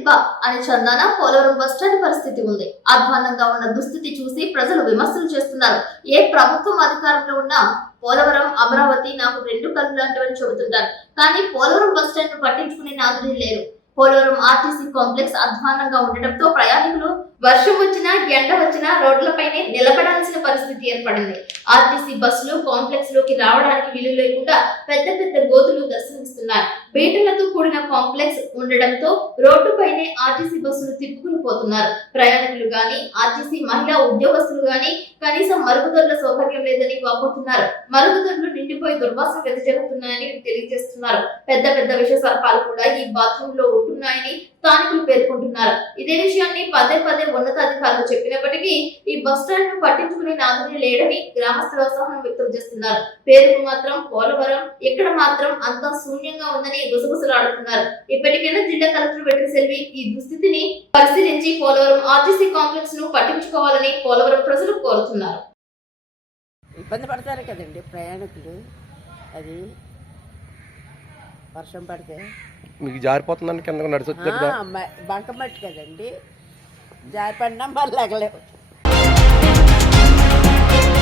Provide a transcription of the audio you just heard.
దిబ్బ అని చందాన పోలవరం బస్టాండ్ పరిస్థితి ఉంది. అధ్వానంగా ఉన్న దుస్థితి చూసి ప్రజలు విమర్శలు చేస్తున్నారు. ఏ ప్రభుత్వం అధికారంలో ఉన్నా పోలవరం, అమరావతి నాకు రెండు కళ్ళు లాంటివని చెబుతుంటారు. కానీ పోలవరం బస్టాండ్ ను పట్టించుకునే నాదులే లేరు. పోలవరం ఆర్టీసీ కాంప్లెక్స్ అధ్వానంగా ఉండటంతో ప్రయాణికులు వర్షం వచ్చినా ఎండ వచ్చినా రోడ్లపైనే నిలబడాల్సిన పరిస్థితి ఏర్పడింది. ఆర్టీసీ బస్సులు కాంప్లెక్స్ లోకి రావడానికి వీలు లేకుండా పెద్ద పెద్ద గోతులు దర్శనమిస్తున్నాయి. బీటలతో కూడిన కాంప్లెక్స్ ఉండడంతో రోడ్డుపైనే ఆర్టీసీ బస్సులు తిప్పుకుని పోతున్నారు. ప్రయాణికులు గాని ఆర్టీసీ మహిళా ఉద్యోగస్తులు గాని కనీసం మరుగుదొడ్ల సౌకర్యం లేదని వాపోతున్నారు. మరుగుదొడ్లు నిండిపోయి దుర్వాసన వెదజల్లుతున్నాయని తెలియజేస్తున్నారు. పెద్ద పెద్ద విష సర్పాలు కూడా ఈ బాత్రూమ్ లో ఉంటున్నాయని స్థానికులు పేర్కొంటున్నారు. ఇదే విషయాన్ని పదే పదే ఉన్నతాధికారులు చెప్పినప్పటికీ ఈ బస్టాండ్ ను పట్టించుకునే నాదులే లేడని గ్రామస్తులు అసహనం వ్యక్తం చేస్తున్నారు. పేరుకు మాత్రం పోలవరం, ఇక్కడ మాత్రం అంతా శూన్యంగా ఉందని గుసగుసలాడుతున్నారు. ఇప్పటికైనా జిల్లా కలెక్టర్ వెట్రిసెల్వి ఈ దుస్థితిని పరిశీలించి పోలవరం ఆర్టీసీ కాంప్లెక్స్ ను పట్టించుకోవాలని పోలవరం ప్రజలు కోరుతున్నారు. ఇబ్బంది పడతారు కదండి ప్రయాణికులు. అది వర్షం పడితే మీకు జారిపోతుందని కింద నడిచొచ్చు బంక మట్టి కదండి, జారిపడినా మళ్ళీ ఎగలేవు.